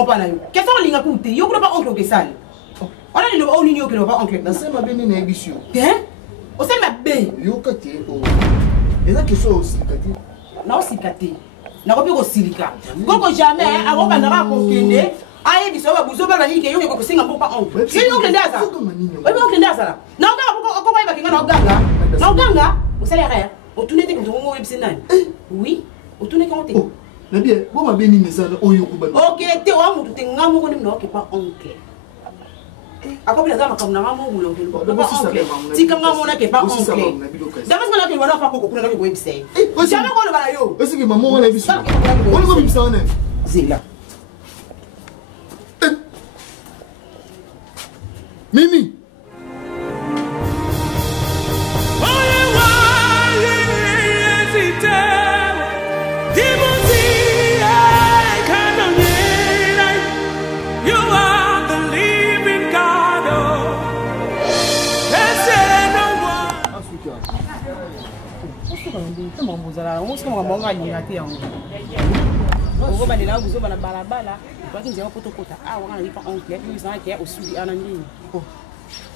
non pas là. Qu'est-ce qu'on linga coûte? Yo ko pas oncle que ça. On a dit le on union que le pas oncle. Na sema bene na ebisio. Hein? O sema be. Yo kati o. Eza que so aussi kati. Na o sikate. Na ko piko silika. Koko jamais a ko bana ko kende. Aye biso ba buzo ba nini ke yo ko singa po pa oncle. Yo oncle ndaza. Obi oncle ndaza la. Na ko ko ba kinga na oganga. Na oganga. O sala ya. O tunete ko ngo webse nani? Oui. O tunete ko te. Na bien, bon ma beni mesala oyo ko ba. OK, te wa mutu te ngamo ko ni no ke pa oncle. Akopila za makamna ngamo bulo ke ko pa oncle. Tika ngamo na ke pa oncle. Dama sima na ke wana pa ko kuna na ke webse. Jana ko le bala yo. Est-ce que maman wana biso? On ko bimisa wana. Zila. Mimi. On se rend compte qu'il y a des gens qui ont des balabala, qui ont des kota. Ah, on a pas oncle, ils ont qui est au sud en Angola. Oh,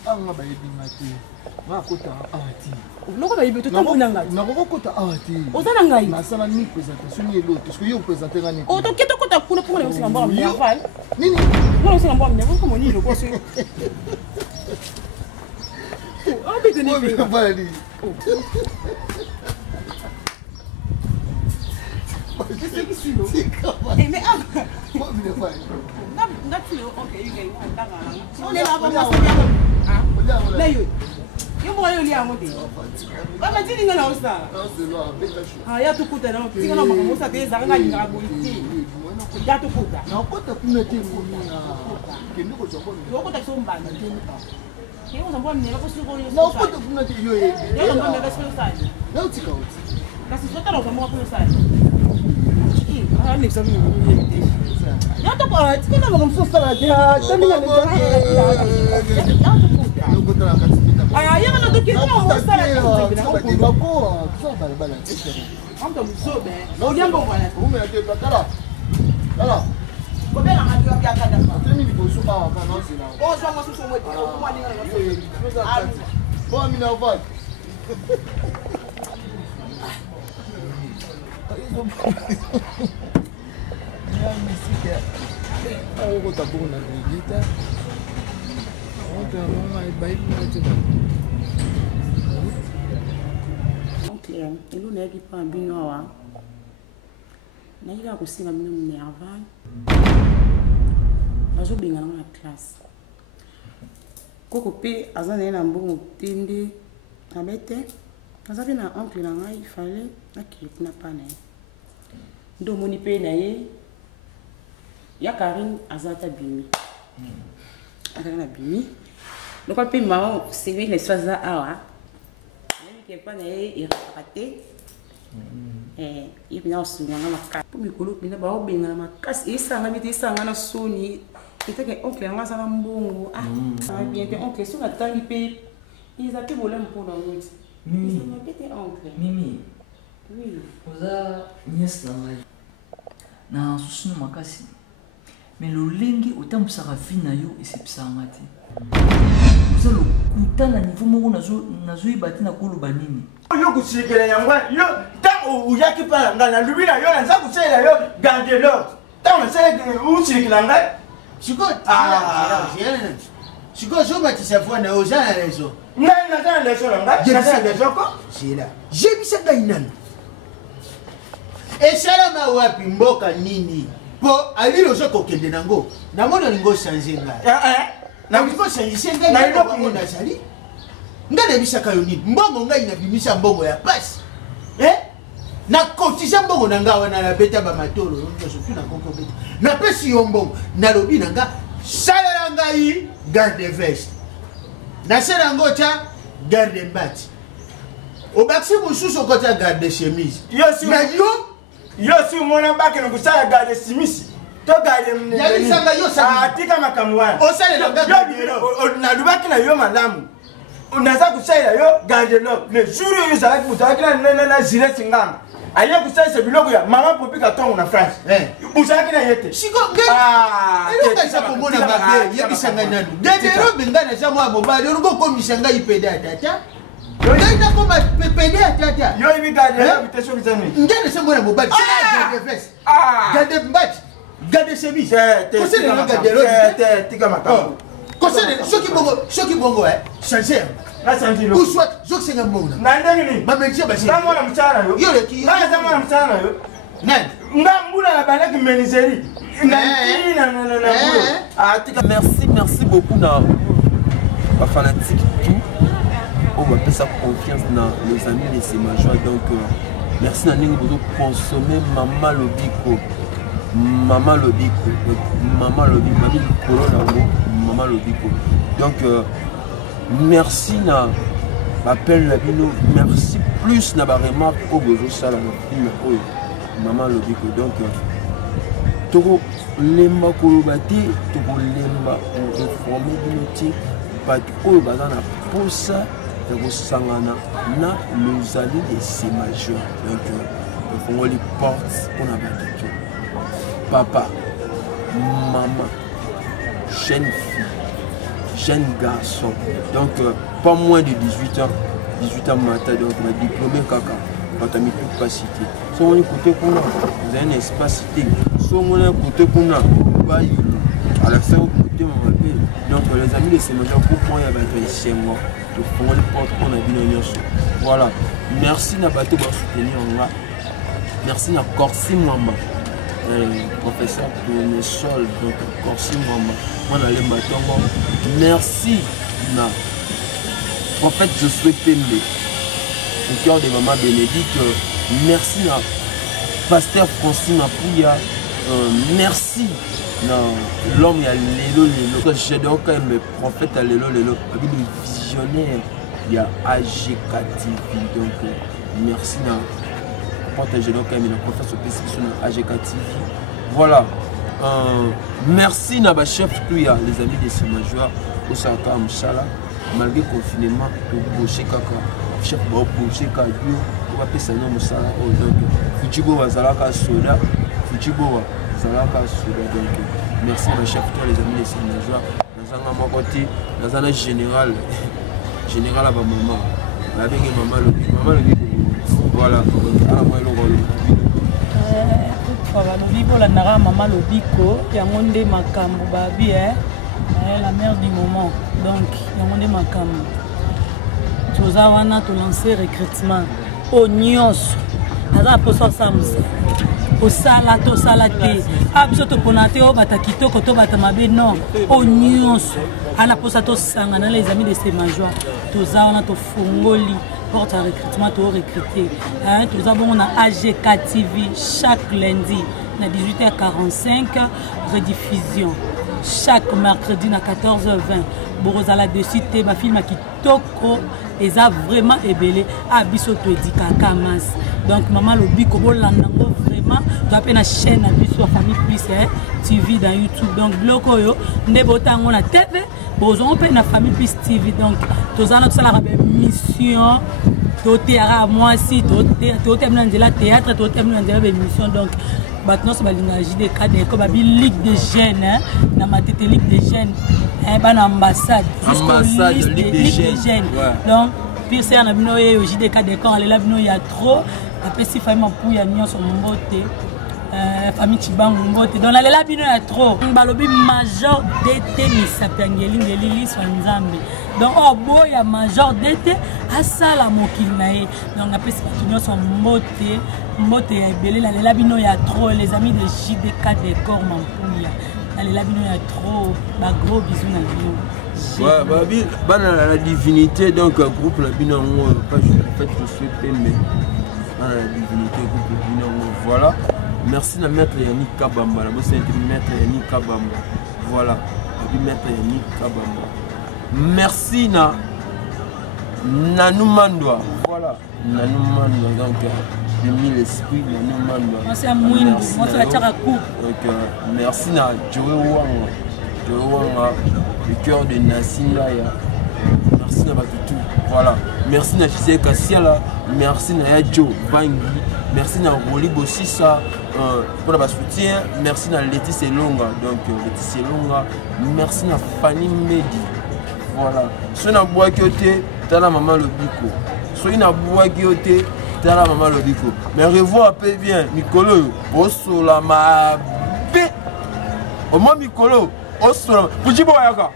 ah, on a baillé mati. Ma kota awati. Loko bayibe tout temps nanga. Na ko kota awati. Ozana ngai. Na sala ni présentation ni l'autre. Parce que yo présenter ngani. Oh, to keto kota kuna pour les aussi en bas, mais aval. Nini? Moi aussi en bas, mais comment ni le boss. Oh, mais tenez pas. Qu'est-ce que c'est là? Mais ah, moi je ne pas. Non, tu le OK, il gagne. On est là pour moi. Ah. Là yo. Yo mo yo li amote. Ba ma tini ngana osa. Ah, ya tukuta na oke. Tingana maka mosa te zanga nyinga boliti. Ya tukuta. Na kota kuna te ngoni na. Kendo ko zombo. Yo kota somba. Yo zombo mne ko suko yo. Na kota kuna te yo e. Yo zombo mne ko suko sai. Na utika uti. Kasi sota ro zombo ko sai. Ah, ni zombo ni. Ya to ko, tingana maka mosa sala ya. Tani ya. Yo kota la kati. Ah, ya na doki na mo sala ka tibina ko. Ba ko, so bala. Ando msobe. No jambo bwana. Ume ate bakala. Ala. Ko bela ngati ya kada pa. Temi ni boso ba ka na sina. O so mo so mo ko mo ni ngana. Bo mi na vai. Ya misika. Ai ko ta buna ngita. Ontem não vai bem muito bem. Ok, ele não é que para bem não há. Na ilha que se chama Minerva, mas eu bem na classe. Coco P, as anos na bom tende, a bete, mas a na oncle na ngai fale, aqui na pane. Do moni pe na ye, ya Karin azata bimi. Agana bimi. Donc on peut marron sévir les choses là ah même qui est pas né il raté il vient au souvenir na makasi pour mikolo bina ba obenga na makasi isanga biti isanga na soni peut-être que oncle anga sanga mbongo ah bien te oncle so na tangi pe ils appellent problème pour dans l'autre Mimi peut-être oncle Mimi oui oza nièce na ngai na susunu makasi mais lolenge otambusaka vie na yo esepesanga te oza lokuta na niveau moko nazoyeba te nakoloba nini yo kusilikela yango yo ntango oyaki mpa na ngai nalubi na yo naza kosalela yo garde l'ordre ntango nasala osilikela ngai sikoyo somatisa fwana oza na leso ngai naza na leso na ngai naza na leso ko sila jebisa ngai nani esalama wapi mboka nini po alili ozokokende nango namona olingo ochange ngai nalingo ochangise ngai nayokongo nazali ngai nayebisaka yo nini mbongo ngai nabimisa mbongo ya pasi nakotisa mbongo na ngai wana nabeta bamatolo nyonso tu nakokobeta napesi yo mbongo nalobi na ngai salela ngai garde veste nasala yango tya garde mbati obakisi mosusu okotya garde chemise yo si mona bakeno kusala garde simisi to garde yalisanga yo atika makambo wana osalela ngai nalubaki na yo malamu naza kosalela yo garde l'ordre le jour oyo ozalaki moto alaki na gilet ngamba aye kusalisa biloko ya mama popi katongo na France buzalaki na ye te siko eloko eza komona mabe yebisa ngai nanu garderobe ngai naza mwa mobali olingo okomisa ngai pede ya tata ngai nakoma pede ya tata yo yebi garderobe te soki zami ngai nasa mwana mobali garde veste garde mbati garde chemise koselela garderobe tika makambo koselela soki bongo changer ou soit zokisenga mbongo na ndenge nini bametie basi na mwana mchana yo yoleki na mwana mchana yo nani nga mbula na balaki meniseri Merci beaucoup na ba fanatique tout. On va faire sa confiance dans les amis de ces majors. Donc merci na ningo de consommer Mama Lobiko. Mama Lobiko. Mama Lobiko. Mama Lobiko. Donc merci na appel la bino. Merci plus na ba remarque au besoin ça la film Mama Lobiko. Donc toko lemba kolobate toko lemba reformer binoti batu oyo baza na posa ya kosangana na les amis de ces majeurs. Donc tofongoli porte mpona bakeke papa maman jeune fille jeune garçon, donc pas moins de 18 ans matin, donc on a diplômé kaka quand tu as mis toute capacité. Si on est côté qu'on a, vous avez un espace cité. Si on est côté qu'on a, à la fin, côté donc les amis de ces majeurs, pourquoi il y a ici moi, donc on les porte qu'on a bien. Voilà, merci na bateau pour soutenir là. Merci na Corsi Mama, professeur Tournesol, donc Corsi Mama. On a les bateaux. Merci na prophète Josué Pembe, au cœur de Maman Bénédicte. Merci na pasteur Francine Apouya. Merci na l'homme ya lelo. J'ai donc quand même prophète à lelo avec le visionnaire. Il y a AGK-TV, donc merci na protéger donc quand même le professeur spécifique sur AGK-TV. Voilà. Merci na ba chef tout ya les amis de ce major au Saka Mshala. Malgré le confinement, tout boucher kaka, chef ba boucher kaka, on va passer non Mshala. Donc Fujibo Wazalaka Soda, Fujibo Wazalaka Soda. Donc merci ma chef tout les amis de ce major. Dans un moment côté, dans un général. Général à ma maman, avec maman le voilà, à moi le Bico, la nara maman le Bico, Yamonde Makambo Babi, la mère du moment, donc Yamonde Makambo. Tozawana to lancer recrutement, Onyos, Ada Poso Samsa, Osala to salate, Absoto Ponate, Batakito, Koto Batamabe, non, Onyos. Ana posato sangana les amis de ces majors. Tous on a to fongoli porte à recrutement to recruter. Hein, tous on a AGK-TV chaque lundi à 18h45 rediffusion. Chaque mercredi à 14h20. Borozala de cité ma film qui toko et ça vraiment ébélé à bisoto edika kamas. Donc maman le biko bolandango vraiment tu as peine la chaîne à biso famille plus TV dans YouTube. Donc bloco yo nebotango na TV. Bonjour, on a la famille plus TV, donc tous en ça la mission, tout à moi si tout de la théâtre, tout de la mission, donc maintenant c'est l'énergie des cadres comme la ligue des jeunes, dans ma tête ligue des jeunes, ban ambassade, ambassade ligue des jeunes, donc puis c'est un abinoé au JDK des camps, il y a trop, après si famille pour y a mis sur mon beauté. Famille Chibangu Mbote donc la labino ya trop balobi major d'été ni sapangeli ngelili so nzambe donc oh boy ya major d'été asala mokinae donc après c'est tout son mbote ya belé la labino ya trop les amis de JDK décor Mampuya la labino ya trop ba gros bisous na bino ouais babi bana la divinité donc groupe labino pas je fait je suis aimé la divinité groupe labino voilà. Merci à maître Yannick Kabamba, c'est maître Yannick Kabamba. Voilà, maître Yannick Kabamba. Merci na Nanoumandwa. Voilà, Nanoumandwa. Donc, j'ai mis l'esprit de Nanoumandwa. Moi, c'est un mouindo. Moi, c'est la Tcharakou. Donc, merci na Joe Wanga. Joe Wanga, le cœur de Nassim Laya. Merci na Batutu. Voilà. Merci na Gisèle Kassiala. Merci na Joe Bangi. merci na Rolib aussi ça pour le soutien, merci na Laetitia Elonga, donc Laetitia Elonga, merci na Fanny Medi. Voilà, so na bois côté tala maman Lobiko, so na bois côté tala maman Lobiko, mais revoir un peu bien Mikolo au sola ma bé au moins Mikolo au sola Pujibo Yaka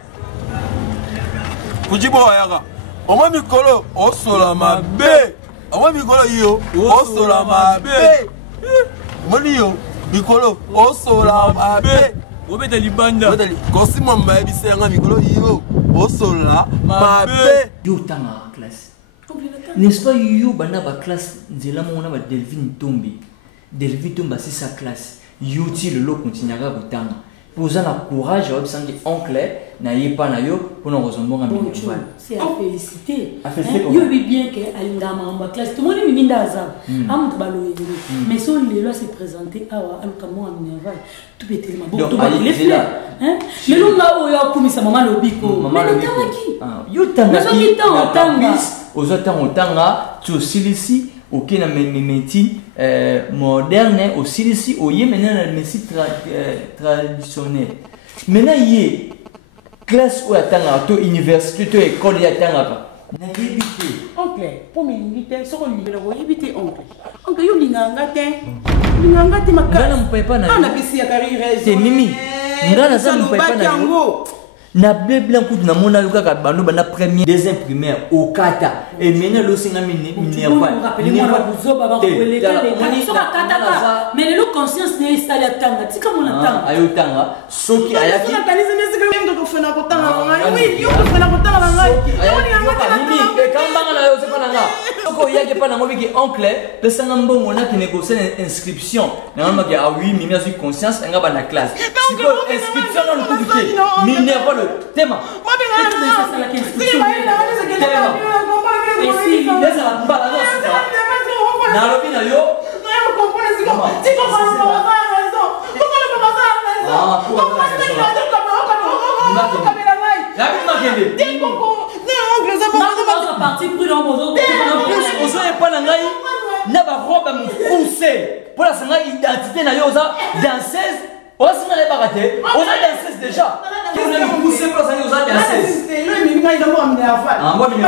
au moins Mikolo au sola ma bé au moins Mikolo yo au sola ma bé Molio Mikolo au sola ma bé Robert Libanda Kosi mamba bisenga Mikolo yo au sola ma bé yo tanga classe. N'est-ce pas yo bana ba classe nzela mona ba Delvin Tombi c'est sa classe yo ti le lo continuera botanga posa na courage wa bisangi oncle na yepa na yo pour nous rejoindre en milieu. C'est à féliciter. Yo bi bien que alinga mamba classe tout le monde minda azam amuntu baloye mais son lelo se présenter awa aluka mo amneva tout pété ma bon tout ba les fleurs hein mais lo nga o ya kumisa mama Lobiko mais le tanga qui yo tanga qui tanga aux autres otanga tu silisi ok na médecine moderne aussi ici au maintenant la médecine traditionnelle maintenant y classe ou atanga to université to école ya tanga na yebite oncle pour m'inviter sur le numéro yebite oncle yo linganga te makala mpepa na ana bisi ya carrière c'est mimi ngana za mpepa na yo na bebla kutu na mona luka ka bando bana première deuxième primaire au kata et maintenant lo singa minerva mais le conscience n'est installé à tanga tika mona tanga ayo tanga soki ayaki soko yake pa na ngobiki oncle pesanga mbongo na ki négocier inscription na mama ki a 8 mimi azu conscience nga ba na classe siko inscription na luku dike minerva le tema identité na yo za danseuse on va se aller barater on a danseuse déjà qui vous avez poussé pour ça nous a danseuse le mimi il doit amener à faire ah moi mimi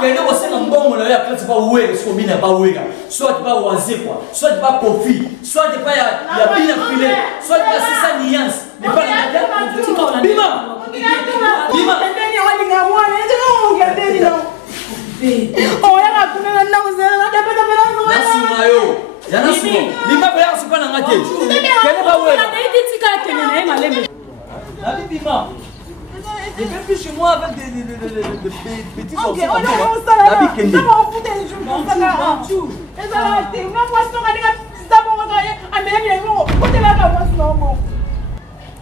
kende kosenga mbongo na yo ya classe pa uwega siko bina pa uwega soit pas oisé quoi soit pas profit soit pas ya bina filé soit pas c'est ça nuance mais pas la bima bima je vais plus chez moi avec des petits enfants.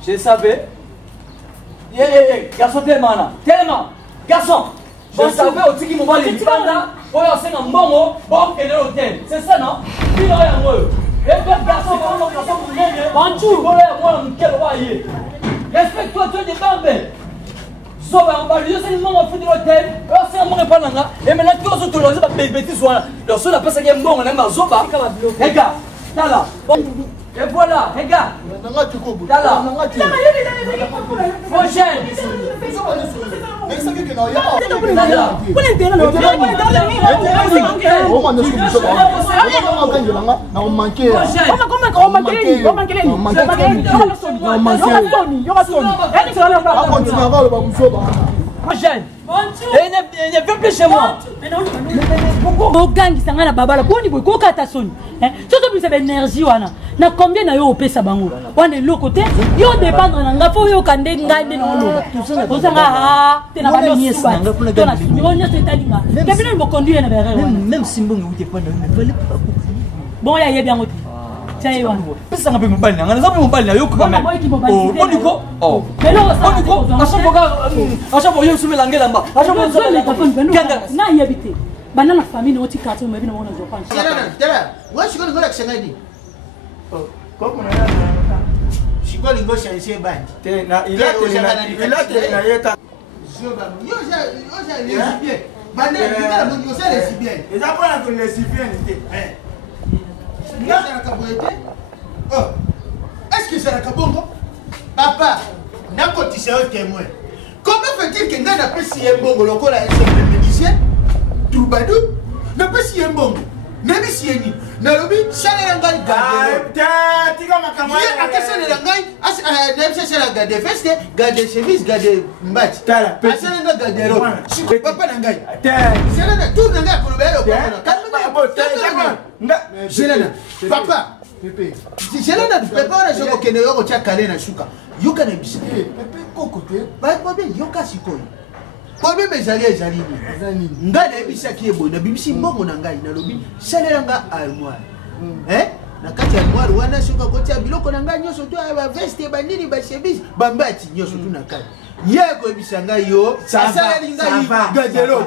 Je savais. Garçon, tellement. Garçon, je savais aussi qu'il m'a dit pour enseigne un bon bon et l'hôtel. C'est ça, non? Il y a un mot. Et toi, garçon, respecte-toi, tu es des bambins. Soba, on va lui dire on fait de l'hôtel. C'est un bon répondant. Et maintenant, tu as autorisé par bêtises. Le seul après ça, il y a un bon, on aime un soba. Regarde, là. Et voilà, regarde. Là. Prochaine. Prochaine. Et ne viens plus chez moi. bogangisa nga na babala poni boy kokata soni soso bisa ba énergie wana na combien na yo opesa bango wana eloko te yo dépendre na nga fo yo kande ngande no lo ozanga ha te na ba nyesi nga kuna gana yo nyesi etalinga kebina mo conduire na berere wana même si mbongo ute pa na me fallait pas bon ya yebi yango tiens wana pesa nga pe mobali na nga na mobali na yo quand même oh boniko oh boniko à chaque fois yo soumela ngela mba à chaque fois na yebite bana na famille no tikati mo ebina mona zo pancha tala wa shikoli ngola kisangani Comment on shikoli ngo shanse band te na ilate na yeta Est-ce que c'est la cabongo? Papa, n'a pas un témoin. Comment fait-il que n'a pas si un bon local à un médecin? Troubadou? N'a pas si un bon. N'a pas si un ni. N'a pas si un gars. Garde veste, garde chemise, garde match. Papa Nangai. Papa. Jelena prepara joko kene yoko cha kale na shuka. Yoka na bisa. Pepe kokote. Ba bobe yoka sikoyi. Bobe bezali ezali ni. Ngana ebisa ki ebo na bibisi mbongo na ngai na lobi. Salela nga armoire. Na kati ya armoire wana shuka kotia biloko na ngai nyoso to ba veste ba nini ba chemise ba mbati nyoso tu na kati. Yeko ebisa ngai yo. Sasa ngai gadero.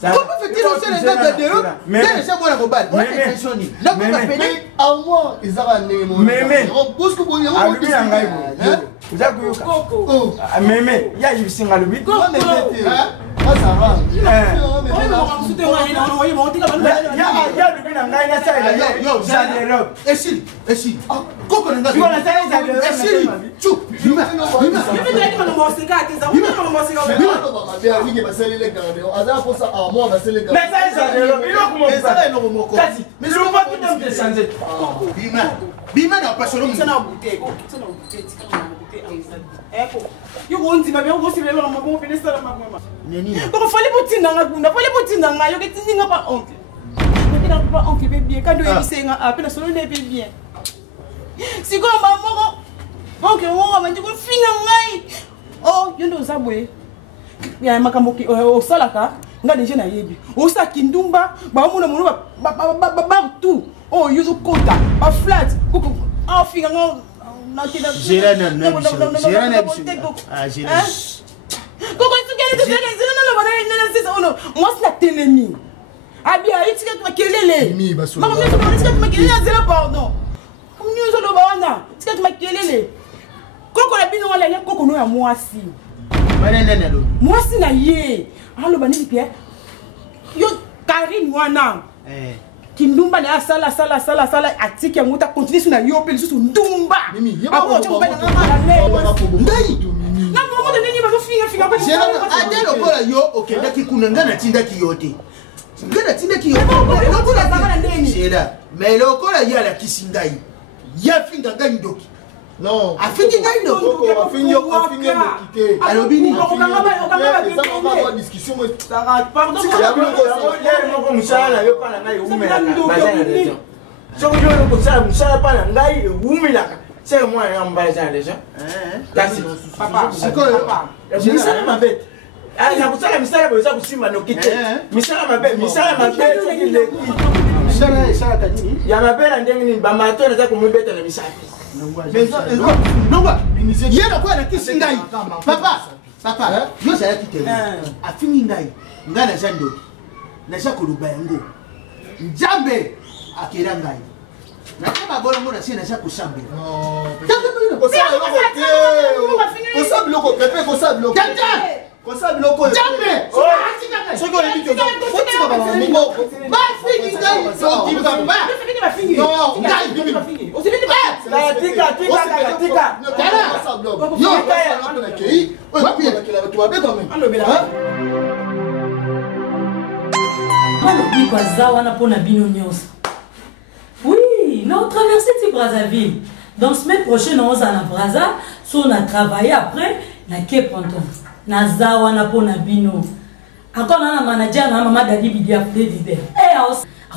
Comment fait-il aussi les gars de l'eau? Mais c'est moi la mobile. On est impressionné. Là, on va payer à moi. Ils ont ramené mon. Mais on pousse que vous y avez. Vous avez coco. Mais il y a eu single lui. Ah, ça va. Il y a Bima n'a pas solo. Ça n'a bouteille. Ça n'a bouteille. Yo gondi ma bien gosi belo ma bon finir ça la ma maman. Neni. Donc fallait potina nga gunda, fallait potina nga yo ketini nga pas oncle. Mais n'a pas oncle bien quand il sait nga appelle solo ne bien. Si comme maman oncle on va dire que fina ngai. Oh, yo ndo zabwe. Ya makambo ki o salaka nga déjà na yebi. O sa kindumba ba mona mona ba tout. Oh, you kota, a flat, coucou, en finger, Gérana, non, Gérana, ah, Gérana. Coucou, tu gagnes, non, moi, c'est la télémie. Ah bien, tu gagnes, quelle est les maman, tu gagnes, quelle est la pardon. Nous sommes au Bana, tu gagnes, quelle est Coco, la bino, la lien, Coco, nous à moi, si. Moi, c'est la yé. Alors, Bani, Pierre, yo, Karine, Wana. Kindumba na sala atiki ya muta continue sur na yope sur ndumba mimi yeba ko ndai na mama de nini ba finga ba adelo kola yo okenda kikunanga na tinda kiyote ngana tinda kiyote lokola zama na ndeni sheda mais lokola ya la kisingai ya finga ngani doki non afiki ngai doki afinyo kite alobini okanga discussion moi pardon moko musala yo pana ngai umela bazana deja so yo ko sala musala pana ngai umela c'est moi en bazana deja kasi papa papa musala mabete ya kusala misala boza kusimba no kite misala mabete misala kadini ya mabela ndenge ni ba mato na za kumubeta na misala non yena kwa na kisingai papa yo saya kitele afini ngai ngana jando na shakuluba yango njambe akira ngai na kama bora ngona sina shakushambe Oui, nous avons traversé Brazzaville. Donc, semaine prochaine, on va à Brazza. Si on a travaillé après, on a quitté Ponton. Nazawa na pona bino. Encore na manager na maman Dadi Bidia Fredide. Et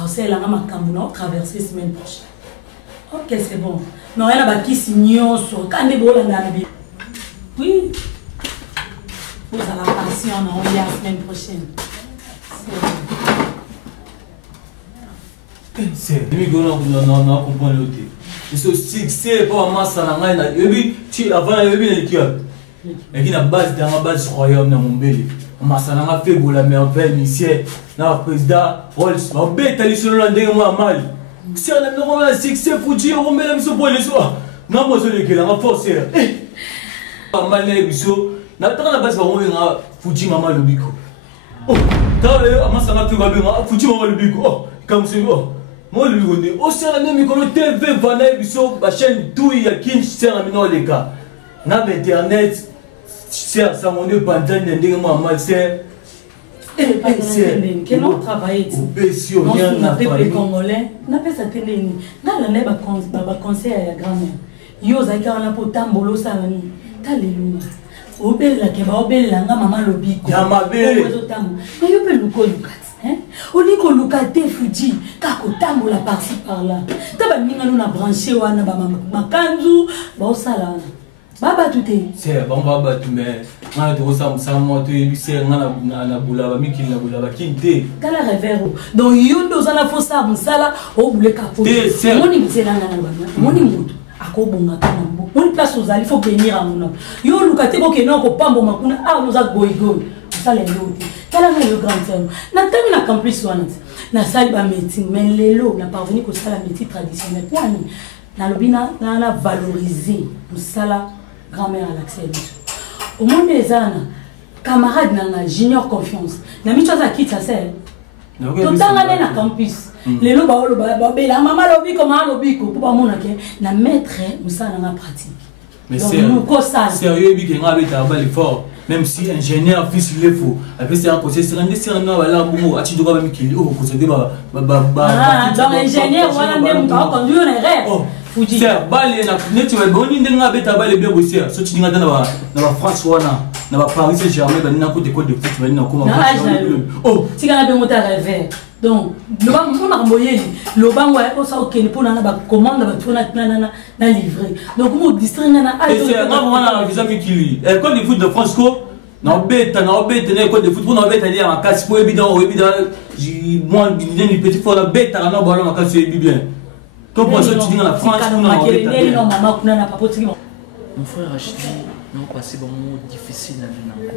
aussi la maman Kamuna traverser semaine prochaine. OK, c'est bon. Mais on a baki signon sur quand des bola na bi. Oui. Vous avez la passion on y a la semaine prochaine. C'est lui non comprendre l'autre. Et ce succès pour massa na ngai na yebi ti avant yebi na kia. Et qui na base dans la base royaume na Mombele. Massa na fait pour la merveille ici na président Rolls. Ma bête ali sur le ndenge moi mal. Si on a normalement succès pour dire on met la mission pour les soirs. Non moi je le que la forcer. Mal na biso nataka na basi bango Fuji mama lobiko oh tawe amasanga tu babenga Fuji mama lobiko oh comme c'est oh moi lobiko ndi o sera ne mikolo TV vana biso ba chaîne tout ya kin sera mino les gars na internet sera ça mon bandane ndenge mama c'est que non travailler non na peuple congolais na pesa tendeni na la neba conseil ya grand-mère yo zaka na potambolo sana ni talelunga obela ke ba obela nga mama lobiko ya mabele ozotambo na yo pe luko lukati hein oliko lukate Fuji ka kotambola par-ci par-là taba ninga no na branché wana ba makanzu ba osala baba tuté c'est bon baba tu mais nga to ça moi tu c'est nga na bulaba mikili na bulaba kinte kala revero donc yo ndo na fosa musala o bule kapo moni mtsela nga na baba moni mutu akobonga kana mbo moni place ozali faut venir à mon yo lukate boke no ko pambo makuna nous a goigo ça les lots kala nga le grand frère na tami na campus wana na salle ba meeting mais lelo na parvenu ko sala métier traditionnel kwani na lobina na valoriser musala grand-mère à l'accès au monde des années camarade na junior confiance na micho za kita c'est tout temps na campus les loba la maman lobiko mama lobiko pour ba mona ke na maître musana na pratique mais c'est sérieux bi ke ngabe ta ba l'effort même si ingénieur fils il faut avec c'est un conseil c'est un na wala bongo ati doka ba mikili o ko se de ba dans ingénieur wana ndem ka conduire les rêves Fuji c'est balé na neti wa boni ndenga beta balé bien bosser so ti ngata na ba France wana na ba Paris Saint-Germain ba na ko de foot ba na ko ma oh ti kana be mota rêver donc le ba mo na moyeli le ba wa o sa o keni pona na ba commande ba tuna na livrer donc mo district na et c'est vraiment na visa mikili école de foot de France ko na beta na école de foot pour na beta dia ma casse pour évident moi ni petit fois la beta na ballon ma casse bien. Comment ça tu dis dans la France mon frère Achille non passé un moment difficile dans la vie.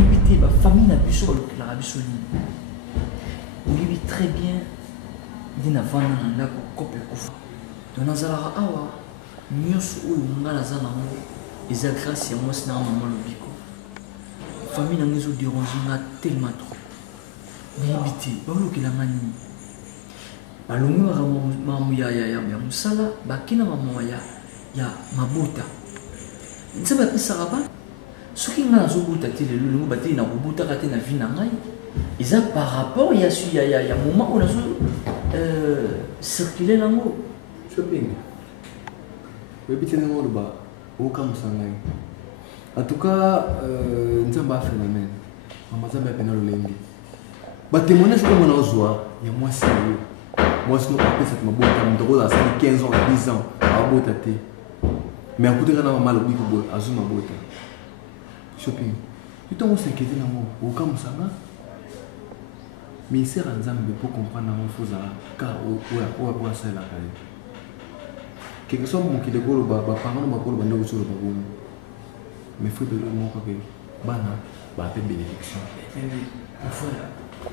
Invité ma famille n'a plus sur l'Arabie Saoudite. On lui très bien dina vana na ko kope kufa. Donc nazala awa nyusu uyu ngala zana mo eza grâce ya moi na maman lobiko. Famille na ngizo déranger na tellement trop. Invité ba lo kilangani balungu mamu ya musala bakina mamu ya mabuta ntseba pesa raba soki nga zobuta te le lungu bateli na kobuta kate na vie na ngai eza par rapport ya moment on a circuler nango shopping webite nango loba okamusa ngai en tout cas nzamba phénomène mama zamba pena lolengi batémoignage ko mona ozwa ya mwasi yo moi sinon après cette mabota mdoko dans 15 ans 10 ans abota te mais écoutez quand maman lobi ko azuma bota shopping tu on s'inquiète na mo au comme ça là mais c'est nzambe pour comprendre na foza car o ça la kale quelque chose mon qui de golo ba parents ba golo ba ndo sur ba bon mais faut de mo ko ke bana ba pe bénédiction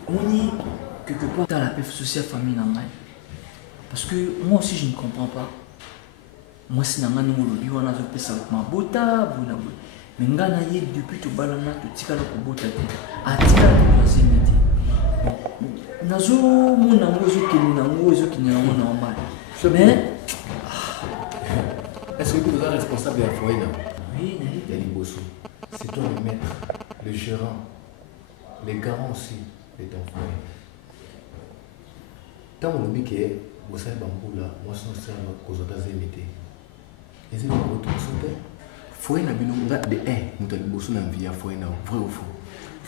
on dit quelque part dans la paix sociale famille nangai parce que moi aussi je ne comprends pas moi c'est nanga no lobi wana zo pesa ma bota bona mais ngana ye depuis to balana to tikala ko bota te atika ko zinete nazo mona ngozo kinina ngozo kinina mona normal mais est-ce que tu es responsable de la foyer là oui c'est toi le maître le gérant les garants aussi de ton foyer. Tant on dit que vous savez bamboula, moi je suis un cause d'azémité. Et c'est le retour sur terre. Foyer n'a pas de 1, nous avons besoin d'un vie à foyer, vrai ou faux?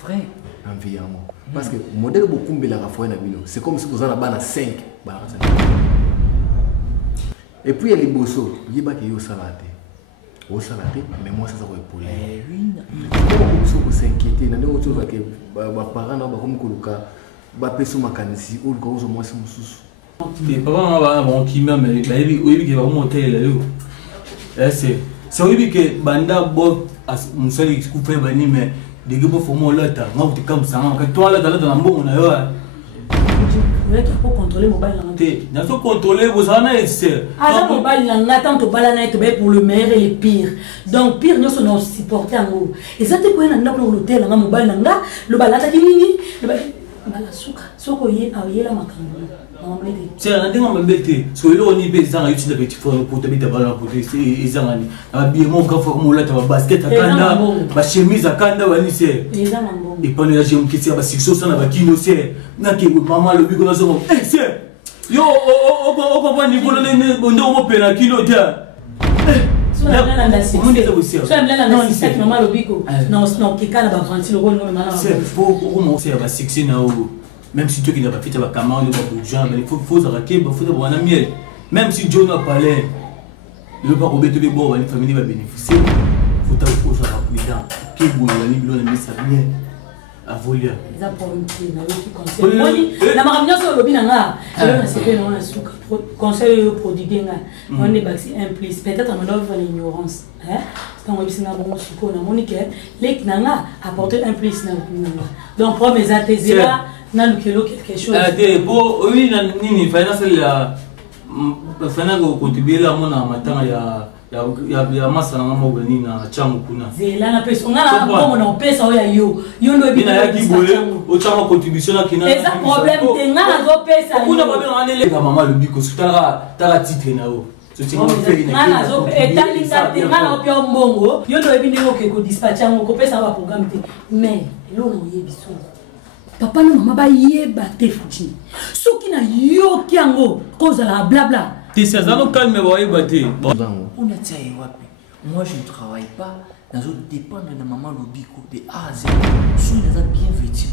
Vrai. Un vie à moi. Parce que le modèle beaucoup de la foyer, c'est comme si vous en avez 5. Et puis il y a les bossos, il y a des salades. Au salade, mais moi ça va épauler. Oui. Vous s'inquiéter, il y a des choses que les parents n'ont pas comme Koluka. Bapeso makanisi ou le gros moi c'est mon sous. Et papa va bon qui même oui qui va monter là yo. C'est oui que banda bo on sait que couper bani mais des gars faut moi là ta moi tu comme ça que toi là dans bon on a yo. il faut contrôler le mobile. Il faut contrôler vos années. Ah, le mobile, il y a tant de balles pour le meilleur et le pire. Donc, pire, nous sommes supportés en haut. Et ça, c'est quoi, on a l'hôtel, on a le mobile, le balade, le balade, soko ye la makambo. C'est un ding en bête. Ce que l'on y peut dire, il y a des petits frères pour te mettre dans côté. Ils ont un billet mon grand formulaire, un basket à Kanda, ma chemise à Kanda, c'est. Et pendant la j'ai une question, parce que ça n'a pas qui nous sait. N'a que maman le bigo nous eh c'est. Yo, au papa niveau on doit payer qui nous dit. Même si tu n'as pas fait ta camarade, il faut arrêter, il faut avoir un ami. Même si Dieu n'a pas l'air, il ne veut pas rouler tous les bords, la famille va bénéficier. Il faut avoir plus d'argent. Qui est bon, il a mis ça bien à voler. Ils ont conseil prodigué, on est bâti implice. Peut-être on a l'ignorance. Quand on a les knanga apporter implice. Donc, pour mes athésés là, na quelque chose. Oui, il faut contribuer là, mon amateur, il y a massa na mama bani na chamu kuna. Zela na pesa, ngala mbomo na pesa oya yo. Yo ndo ebi na yaki bole, o chama contribution na kina. Eza problème te ngala zo pesa. Kuna ba bena ngale ka mama le biko, tara titre na o. So ti ngala zo etali sa te ngala opia mbongo. Yo ndo ebi ndeko ke ko dispatcher ngo ko pesa ba programme te. Mais lo na oyebi so. Papa na mama ba yeba te futi. Soki na yo kiango kozala blabla. T'es calme, mais on moi, je ne travaille pas. Dans autres dépendre de maman Lobiko de A à Z. Je suis bien vêtu.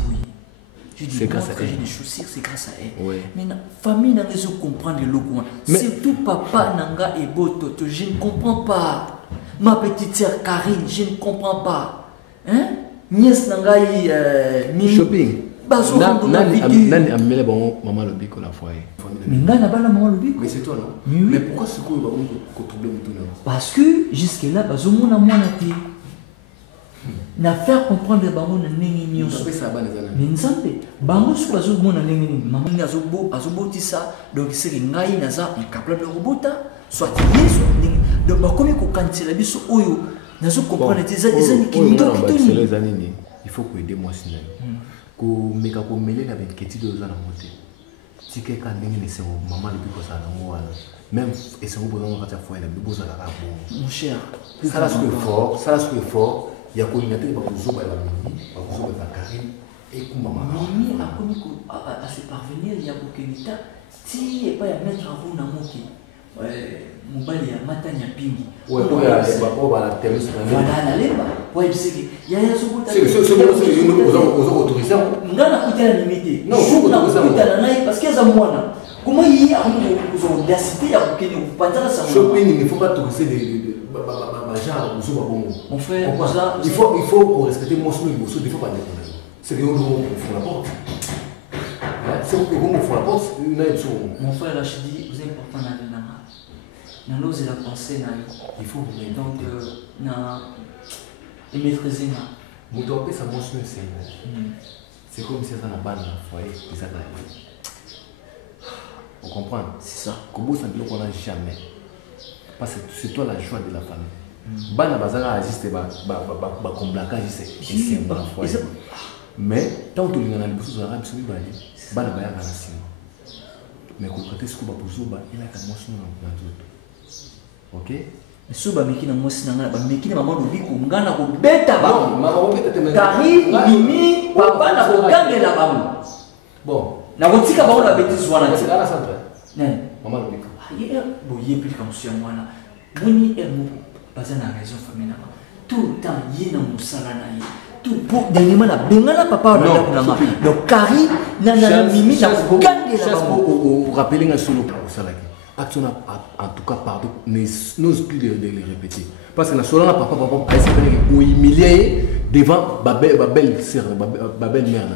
Je dis que j'ai des chaussures, c'est grâce à elle. Ouais. Mais la famille n'a pas comprendre le logo. Surtout papa Nanga et Boto, je ne comprends pas. Ma petite sœur Karine, je ne comprends pas. Hein? Nièce Nanga et Mimi. Shopping. Nani amele bon maman Lobiko la foyer. Mais Nana pas la maman Lobiko. Mais c'est toi non? Oui. Mais pourquoi ce qu'on va trouver tout là? Parce que jusque là bazo mona mwana te. Na faire comprendre bango na nengi nyonso. Mais nzambe bango su bazo mona nengi maman azobo tisa donc c'est ngai naza incapable de robota soit yeso donc ba komi ko kantila biso oyo nazo comprendre des années qui nous donnent qui les années il faut aider moi sinon. Mais quand on mêle avec quelque chose dans la montée, si quelqu'un n'est pas maman depuis que ça n'a même et c'est un besoin de faire foi, il a besoin de la mon cher. Ça là ce que est fort, il y a qu'on y a des pas pour zoba la mimi, pas pour zoba la Karine et pour maman. Mimi a connu à se parvenir, il y a pour que l'État, si et pas y a mettre en route dans mon qui. Mobali ya matanya pingi. Ouais, pour la télé sur la voilà, lemba. Ouais, c'est que il y a ce c'est aux autorisés. Ngana kutela limité. Non, parce qu'il y a mwana. Comment il y a une densité à que nous pas ça. Shopping, il ne faut pas autoriser des genre ou so bon. Mon frère, il faut respecter mon souhait, il faut pas déconner. C'est que on faut la porte. C'est que on faut la porte, mon frère là je dis vous êtes important dans la dans l'ose et la pensée il faut donc et maîtriser mon doigt ça mange mieux c'est comme si ça n'a pas dans foyer et ça on comprend c'est ça comme ça qu'on n'a jamais parce que c'est toi la joie de la famille bana bazanga agiste ba comblacage c'est un bon foyer mais tant que l'on a le besoin de absolument bana ba ya kana sima mais côté ce qu'on va poser il a qu'à manger dans tout. Ok? Si vous avez dit que vous avez maman Lobiko, vous avez dit que vous avez Mimi, papa n'a pas gagné la banque. Bon. Vous avez dit que vous avez bêtise. C'est là la centre. Maman Lobiko. Il y a plus comme si moi là. Vous n'avez pas de raison famille. Tout le temps, il y a un salana. Tout pour dernièrement la bengala papa na maman. Donc Kari, nana Mimi n'a pas gagné la banque. Vous rappelez un solo pour ça là. En tout cas, pardon, n'ose plus de les répéter. Parce que la soirée, papa, a humilié devant ma belle sœur, ma belle mère.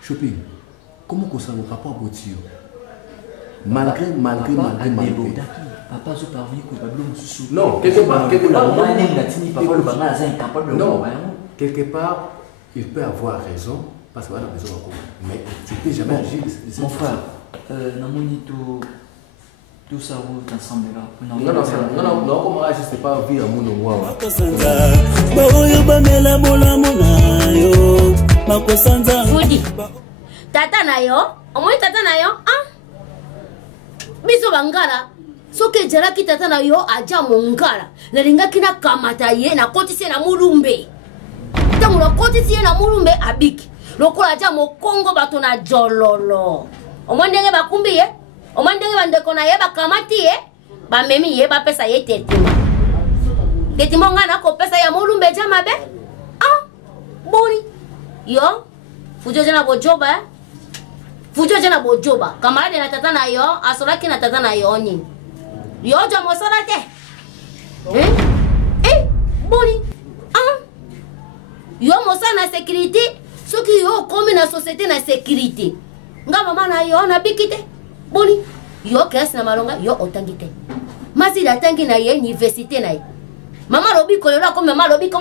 Shopping, comment qu'on s'en va pas au tio? Malgré. Papa, je parviens que Pablo me soucie. Non, quelque part, il peut avoir raison. parce que mais tu peux jamais agir. Mon frère, namoni tout ça ensemble là. Non, comment agir, c'est pas vivre à mon moi. Fodi, tata na yo, omoi tata na yo, biso bangala, soke jara ki tata na yo aja mongala, na ringa kina kamata ye na kotisi na mulumbe. Tangu na kotisi ye na mulumbe abiki, lokola aja mokongo bato na jololo. Omoi ndenge bakumbi ye, omoi ndenge bandeko na ye bakamati ye, bamemi ye bapesa ye tetima. Tetima ngana ko pesa ya mulumbe jama be? Boni. Yo, fujo jana bojoba, fujo jana bojoba. Kamarade na tata na yo, asolaki na tata na yo ni. Yo jamo solate. Boni. Yo mosa na sécurité, soki yo komi na société na sécurité. Nga mama na yo na bikite. Boni. Yo kes na malonga, yo otangite. Masi la tangi na ye université na ye. Mama lobiko lelo ko mama lobiko.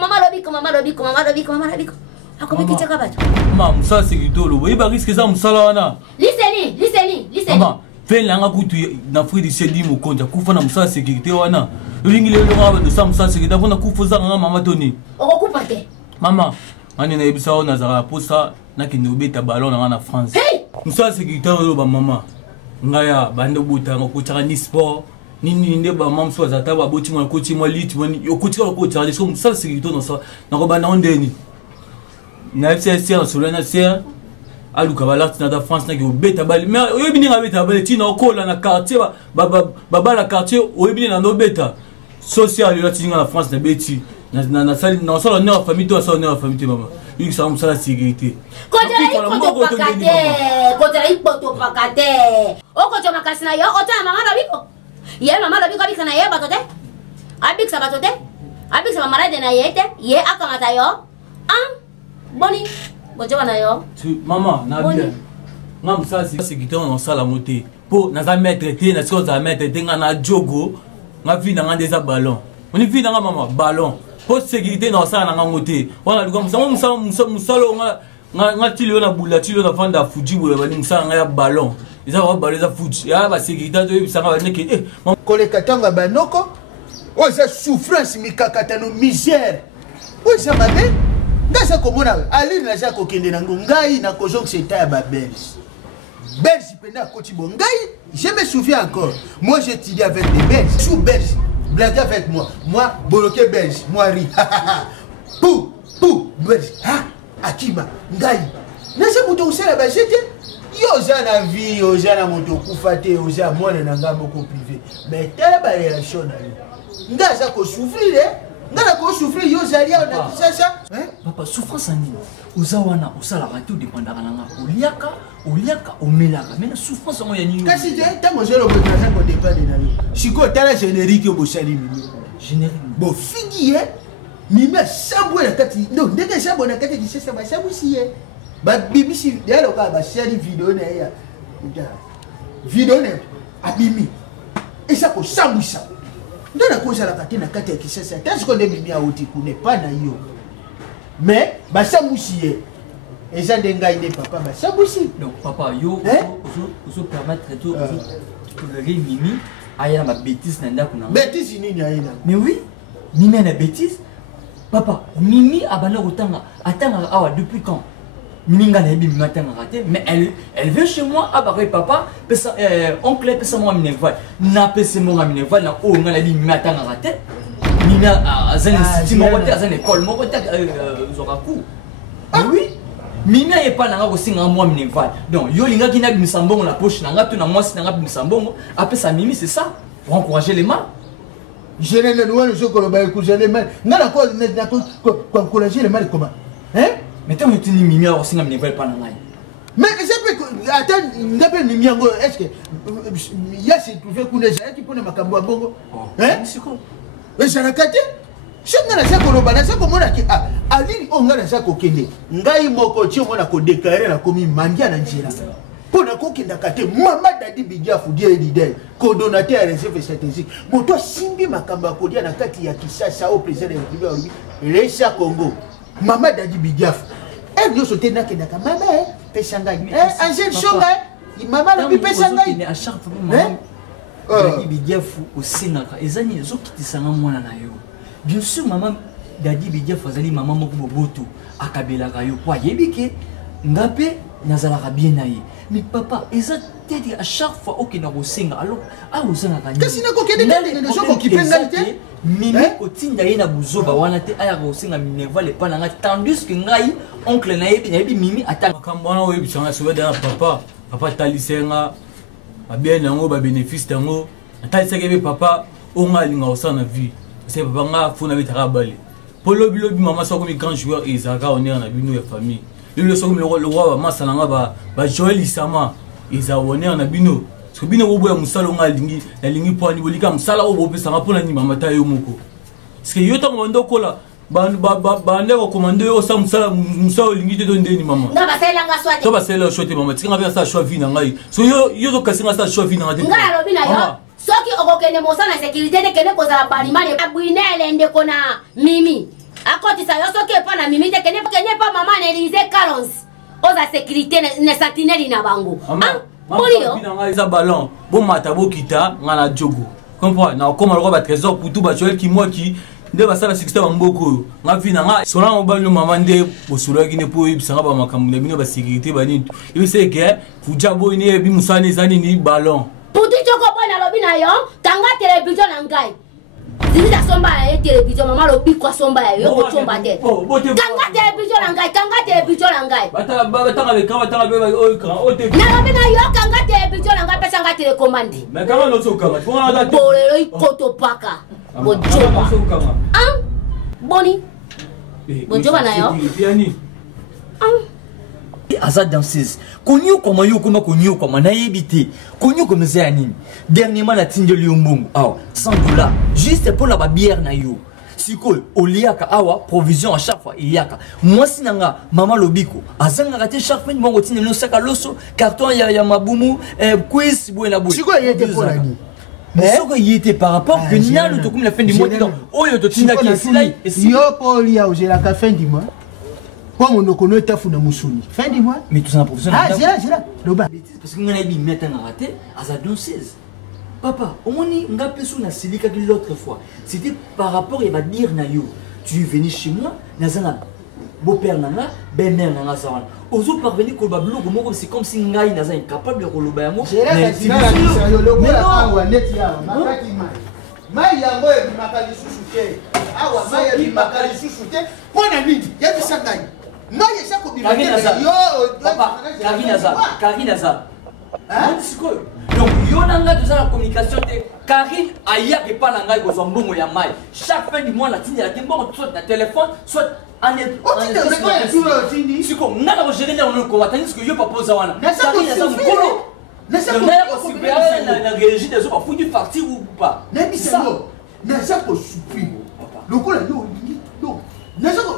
Akomeki chaka bato. Mama, musa sécurité lo. Boye ba risque za musala wana. Listen. Mama, fait langa kutu na fridi sedi mo konja kufa na musa sécurité wana. Lingi lelo ngaba de sa musa sécurité fona kufa za nga mama toni. Okupa te. Mama, ani na ebisa ona za posa na kende obeta ballon na France. Musa sécurité lo ba mama. Ngaya bande buta ngo kuchaka ni sport. Nini nde ba mama so za taba boti mo ko ti mo lit mo yo kuchaka ko cha so musa sécurité no so na ko bana ondeni. Na FCC sur le national aluka balati na France na ki obeta bali mais oyebini nga beta bali tina okola na quartier baba la quartier oyebini na no beta social yo tinga na France na beti na sali na sala na famille to sala na famille mama lui ça me ça la sécurité ko tera ipoto pakate o ko choma kasina yo o tama mama rabiko ye mama rabiko bika na ye batote abiksa batote abiksa mama rade na yete ye akamata yo Boni, bojoba na yo. Maman, na bien. Ngam ça c'est qui on sala moté. Po na za mettre té na so za mettre té nga na jogo. Nga vi na nga des ballon. On vi na nga maman ballon. Po sécurité na sala na nga moté. Wana luka musalo nga tilo na bula tilo na fanda fuji bula bani musala nga ya ballon. Isa ba ballon za fuji. Ya ba sécurité to bisa nga neke koleka tanga banoko. Oza souffrance mikakatano misère. Oza mabe. Ngasa komona ali na za kokende na ngai na kozo que c'était ba belge. Belge pena koti bongai, je me souviens encore. Moi j'étudie avec des belges, sous belge. Blague avec moi. Moi boloké belge, moi ri. Pou belge. Akima ngai. Na za moto usela ba jete. Yo za na vie, yo za na moto kufate, yo za mwana na ngambo ko privé. Mais telle ba relation na yo. Ngasa ko souffrir Ngala ko souffrir yo zalia na kisasa papa souffrance ani uzawana usala rato dépendaka nanga oliaka omelaka mais souffrance ngo ya nini kasi te tango zelo betraza ko dépendre na yo siko tala générique bo sali mimi générique bo figi mimi sabwe na kati no ndenge sabwe na kati kisasa ba sabu siye ba bibisi yalo ka ba sali vidéo na ya vidéo ne abimi esa ko sabu sabu ndona ko sala kati na kati ya kisasa tanzi ko nde mimi auti kune pa na yo mais ba sabu siye eza ndenga ide papa ba sabu si donc papa yo ozo permettre tout le mimi aya ma bêtise na ndako na bêtise nini aina mais oui mimi na bêtise papa mimi abana kotanga atanga awa depuis quand mimi nga na yebi mimi atanga raté mais elle vient chez moi abare papa pesa oncle pesa moi minerval na pesa moi minerval na o nga na yebi mimi atanga raté mimi azane stimo kote azane école moko ta zoraku oui mimi aye pa nanga kosinga moi minerval donc yo linga kina bisambongo na poche nanga to na mwasi nanga bisambongo apesa mimi c'est ça pour encourager les mâles. Je ne le sais pas encourager les mâles. N'a quoi encourager les mâles comment hein mais tant que tu dis mimi alors singa minerval pas nanga mais c'est que attends ndape mimi ngo est-ce que ya c'est trouvé kuneja qui pone makambo bongo hein c'est quoi mais ça nakate shanga na sako roba na sako mona ki ali onga na sako kende ngai moko ti mona ko déclarer na komi mandia na njira pona ko kenda kate mama dadi bijafu die leader coordonnateur réserve stratégique moto simbi makambo ko dia na kati ya Kisasa au président de la République Resa Congo mama dadi bijafu Eh, nous sommes tenus à maman, Peshangai. Eh, Angèle Chonga, maman, la Peshangai. À chaque fois, maman, Dadi Bidiafou au Sénaka, et Zani, les autres qui sont en moi, bien sûr, maman, Dadi Bidiafou, Zali, maman, Mokuboboto, Akabela Kayo, quoi, Yébike, Ngapé, Nazala bien naïe. Mais papa, ils ont dit à chaque fois qu'il y a un singa, alors, ah, vous en avez qu'est-ce qu'il y a des gens qui prennent l'alité? Mimi, au Tinda, il y a un bouzo, on a été à la singa, Minerva, les pananga, tandis que Ngai, oncle Naïbi, Mimi, attend. Quand on a eu un sauvé d'un papa Talisenga, a bien un bénéfice d'un mot, a Talisenga, papa, on a une au la vie. C'est papa, il faut n'avoir travaillé. Pour le bilobi, maman, ça comme grand joueur, et Zaka, on est en abîme de famille. Le roi va masalanga ba Joël Isama ezawone na bino so bino bobo ya musala nga lingi point bolika musala obo pesa nga pona nyima mata yo moko parce que yo tango ndokola ba ndeko commande yo sa musala lingi te ndeni mama nga basela nga swate to basela swate mama tinga ba sa choix vie na ngai so yo zo kasinga sa choix vie na ngai nga lobi na yo soki okokene mosala na sécurité de kene kozala balimane abwinele ndeko na Mimi akotisa yo soki epa na Mimi te kene pa mama na Elise Kalonzi oza sécurité na sentinelle na bango Polio eza ballon bon mata bokita ngana jogo comprends na koma lo ba trésor pour tout ba Joël ki moi ki nde basala succès ba mboko nga fina nga sona mobalo mama nde bosolo ki ne po ibisanga ba makambo na bino ba sécurité ba nini ibi se ke fuja boy ne bi musane zani ni ballon pour tout joko bona lobi na yo tanga télévision na ngai Didi da somba ya télévision mama lobi kwa somba ya yo ko chomba te tanga télévision na ngai batanga be kama tanga be o kan o te na lobi na yo kanga télévision na ngai pesa nga télécommande mais kama no so kama fo nga te bolelo ikoto paka bojoba boni bojoba na yo Aza danseuse. Konyo comment yo comment konyo comment na yebité. Konyo comme ça anime. Dernièrement la tindeli yombongo. Ah, $100 juste pour la bière na yo. Siko oliaka awa provision à chaque fois iliaka. Moi sinanga mama lobiko. Azanga raté chaque fois bongo tindeli no saka loso carton ya mabumu quiz buena bu. Siko yete pour la ni. Mais ce qu'il était par rapport que Nalo to comme la fin du mois donc oyo to tinda ki silai yo polia j'ai la fin du mois. Pour mon okono tafu na musuni. Fin du mois. Mais tout ça professionnel. Ah, j'ai là. Loba. Parce que ngana bi mettre en raté à sa danseuse. Papa, au moins nga peso na silika que l'autre fois. C'était par rapport il va dire na yo. Tu es venu chez moi, nazana beau-père nanga, belle-mère nanga sawana. Ozo parvenir ko bablo ko moko c'est comme si ngai naza incapable de koloba yango. Mais non, net ya, makati mai. Mai yango e bimakali susuke. Awa mai e bimakali susuke. Pona nini? Ya bisangai. Mai esa ko bimakali yo. Papa, Karinaza. Hein? Donc yo nanga tout ça la communication de Karine aya ke pa nanga ko zombongo ya mai. Chaque fin du mois la tindi la timbo soit na téléphone soit en Siko ngana ko gérer na ko watani que yo papa za wana. Karinaza mukolo. Nasa ko super na régie des autres foutu facture ou pas. Nabisa yo. Nasa ko supprime. Lokola yo non. Nasa ko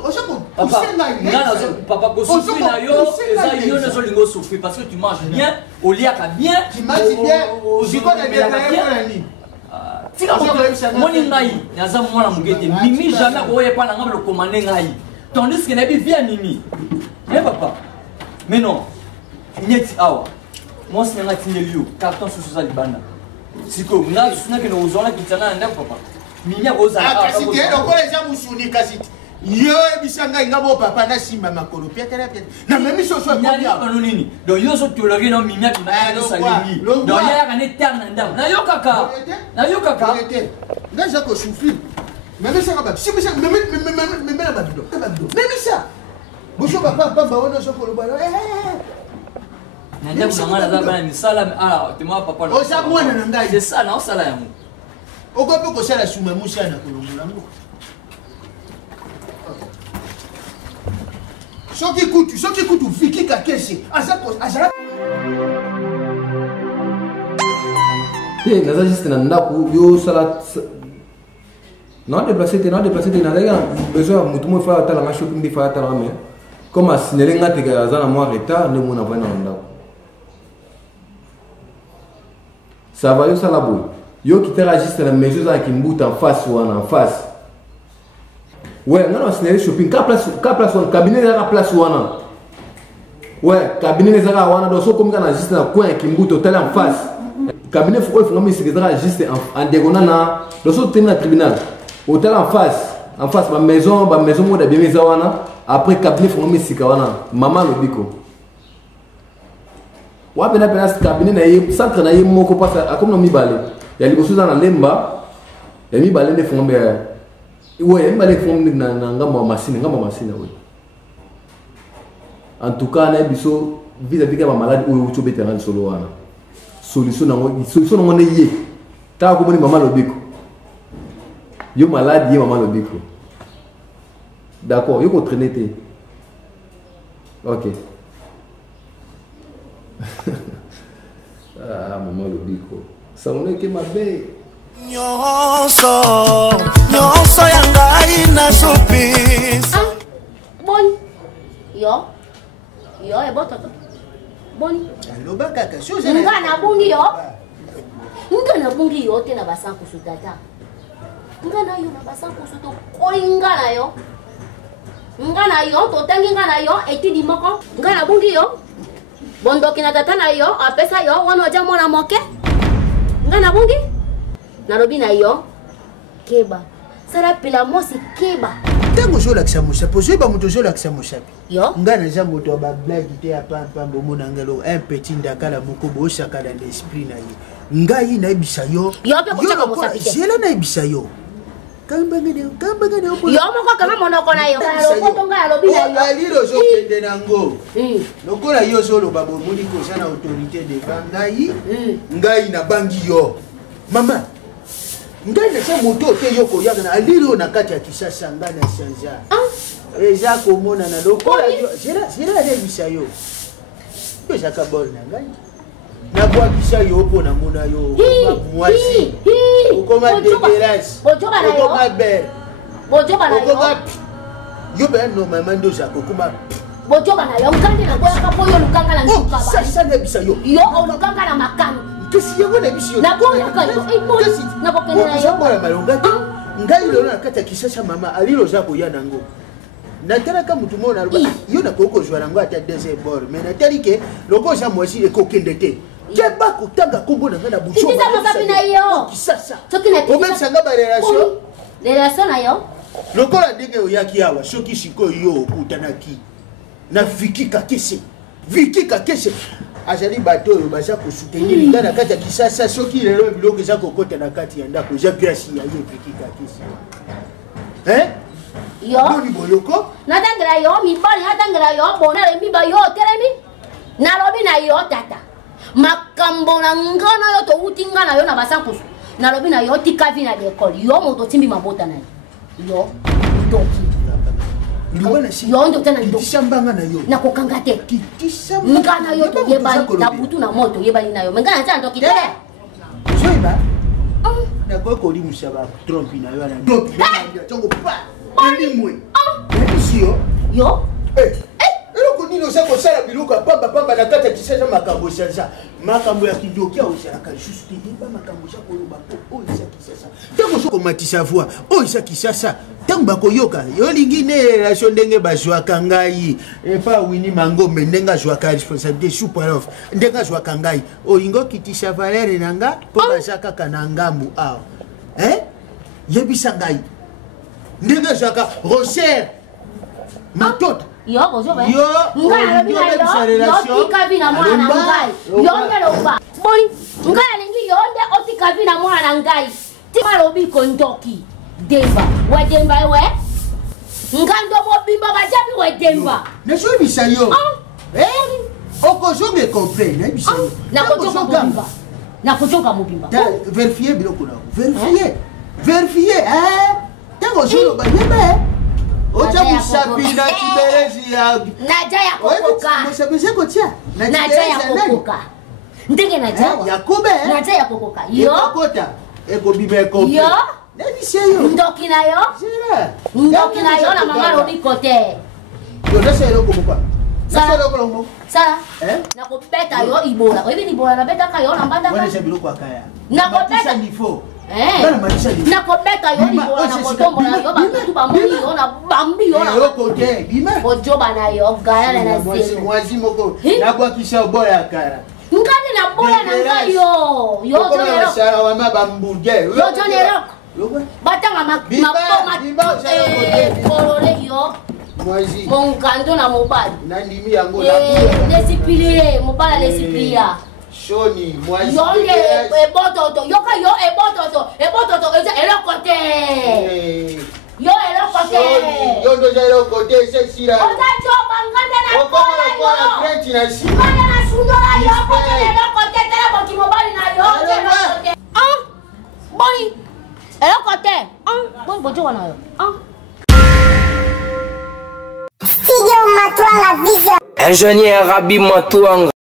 papa ko supprime na yo eza yo na zo lingo souffrir parce que tu manges bien, au liaka bien, tu manges bien, siko na bien ni. Moi ngai naza mwana mugete Mimi jamais oye pa na ngaba le commander ngai. Tandis que nabi via Mimi. Eh papa. Mais non. Nyeti awa. Moi c'est nga tindeli yo carton sous ça libanda. Siko nga suna ke no zona kitana na papa. Mimi akoza kasi te donc les gens musuni kasi yo ebisanga ngabo papa na simba makolo piatela na même chose so kwa ya nini donc yo so tolori no Mimi ki na salingi donc ya ka ne terre ndam na yo kaka nga ja ko souffrir même ça ba si même la babido même ça boso papa papa ona so ko lo balo nanda kuna za bana ni sala ala tema papa o sa mwana na ngai c'est ça na o sala yango o ko pe ko sala suma musa na ko longolango soki kutu viki ka kesi azala te naza juste na ndako yo sala non déplacé te na besoin mutu mo fa tala nga shopping di fa tala mais comme asinele nga te ka za na moi retard ne mo na vana ndako ça va yo sala boy yo qui te registre la maison za kimbuta en face wana en face. Ouais, non, c'est les shopping. Quelle place on cabinet de la place ou non? Ouais, cabinet les ara wana do so comme kana juste na coin Kimbuto tel en face. Cabinet faut faut ngami sikizara juste en diagonale na do so tenir tribunal. Hôtel en face ma maison mo da bien meza wana après cabinet faut ngami sikawana maman lobiko. Wa bena bena cabinet na ye centre na ye moko passe comme no mibale. Ya liboso na lemba. Ya mibale ne faut ngami ouais, mibale faut ngami na ngamba machine oui. En tout cas, biso vis-à-vis de ma malade ou tu béterran solo wana. Solution nango ne yé. Ta ko moni maman lobiko. Yo malade, yo maman lobiko. D'accord, yo ko traîner té. OK. Ah, maman lobiko. Ça on est que ma belle. Nyonso yanga ina surprise. Bon. Yo. Yo, e bon toto. Boni. Loba kaka, chose na. Nga na bungi yo. Nga na bungi yo te na basanku sutata. Nga na yo na basanku suto koinga na yo. Nga na yo to tangi nga na yo etidi moko. Nga na bungi yo. Bondo kina tata na yo apesa yo wana aja mwana moke. Nga na bungi. Na robi na yo. Keba. Sara pila mosi keba. Tango zo lakisa mosapo, zo ba moto zo lakisa mosapi. Yo. Nga na za moto ba blague te ya pampa mona ngalo un petit ndakala moko bo saka dans l'esprit na ye. Nga yi na ibisa yo. Yo pe ko chaka mosapi. Zela na ibisa yo. Kamba ngene opo. Yo moko kama monoko na yo. Lokoto nga lobi na yo. Aliro zo kende nango. Lokola yo zo lo babo moni ko sana autorité de ngai. Ngai na bangi yo. Mama. Ngai na sa moto te yo ko yaga na aliro na kati ya Kisasa nga na Sanza. Eza komona na lokola yo. Zela de bisa yo. Yo zaka bol na ngai. Na kwa kisa yo po na mona yo. Mwasi. Okoma dégueulasse. Okoma belle. Bojoba na yo. Okoma yo ben no mama ndo za kokoma. Bojoba na yo ngandi na kwa kapo yo lukanga na nzuka ba. Sasa na bisa yo. Yo olukanga na makano. Kesi yango na biso yo. Na kwa yakalo. Kesi na bokene na yo. Kwa malonga te. Ngai lo na kata Kisasa mama alilo za ko ya nango. Natala ka mutu mona alba. Yo na koko jwa nango ata deuxième bord. Mais natali ke loko za mwasi ekokende te. Keba kutanga kombo na ngana bucho. Kitisa masapi na yo. Kisasa. Soki na Obe sanga ba relation. Relation na yo. Lokola ndenge oyaki awa soki siko yo okutanaki na Viki Kakese. Viki Kakese. Azali bato yo baza ko soutenir ngana kati ya Kisasa soki lelo biloko za kokota na kati ya ndako za grâce ya ye Viki Kakese. Hein? Yo. Boni boloko. Natangira yo mibali natangira yo bona le miba yo teremi. Na lobi na yo tata. Makambo na ngana yo to utinga na yo na basankusu. Na lobi na yo tikavi na l'école. Yo moto timbi mabota na yo. Ndoki. Ndibona si. Yo ndo tena ndo. Kishambanga na yo. Na kokanga te. Kishambanga. Ngana yo to yeba na butu na moto yeba na yo. Ngana tena ndo kitele. Zoiba. Na kwa ko li musaba trompi na yo na ndo. Tongo pa. Elimwe. Elisio. Yo. Eloko nino za kosala biloko pamba na kati ya Kisasa makambo sasa. Makambo ya kidokia osalaka juste yeba makambo za koloba po o isa Kisasa. Tango soko matisa voix o isa Kisasa. Tango bakoyoka yo lingine relation ndenge bazwaka ngai. Epa wini mangombe ndenga zwaka responsabilité sous parof. Ndenga zwaka ngai. Olingo kitisa valere nanga po bazaka kana ngambu aw. Yebisa ngai. Ndenga zwaka Rocher. Matota. Yo bojoba. Yo. Ngana lobi na yo. Yo tikavi na mwana ngai. Yo ngelo ba. Boni. Ngana lingi yo nde otikavi na mwana ngai. Tima lobi kondoki. Demba. We demba we. Ngando bo bimba bajabi we demba. Na so bisa yo. Oko zo me comprendre na bisa yo. Na kojoka mubimba. Na kojoka mubimba. Vérifier biloko na. Vérifier. Tango zo ba yebe. Oja musapina kiberezi ya. Naja ya kokoka. Musapise kotia. Naja ya kokoka. Ndenge naja. Yakobe. Naja ya kokoka. Yo. Kota. Eko bibe kopi. Yo. Nabise yo. Ndoki na yo. Zira. Ndoki na yo na mama lobi kote. Yo nasa eloko mopa. Nasa eloko longo. Sala. Na kopeta yo ibola. Oyebi ni bola na beta ka yo na mbanda ka. Wana sa biloko akaya. Na kopeta nifo. nakobeta yo libola na kotombola yo batutu bamoni yo na bambi yo ojoba na yo gayala na zelo mwasi moko nabwakisa oboya ya kara ngani na boya na ngai yo jonero wama bamburger yo jonero batanga maboma kolole yo monkando na mobali nandimi yango lesipili mobala lesipilia shoni mwasi yonde ebototo yoka yo ebototo eza eloko te yo eloko te yo ndoza eloko te esesila otajoba nganda na kola yo nganda na sundola yo poto eloko te tala boki mobali na yo eloko te boni eloko te boni bojoba na yo Ingénieur Rabi Matouanga.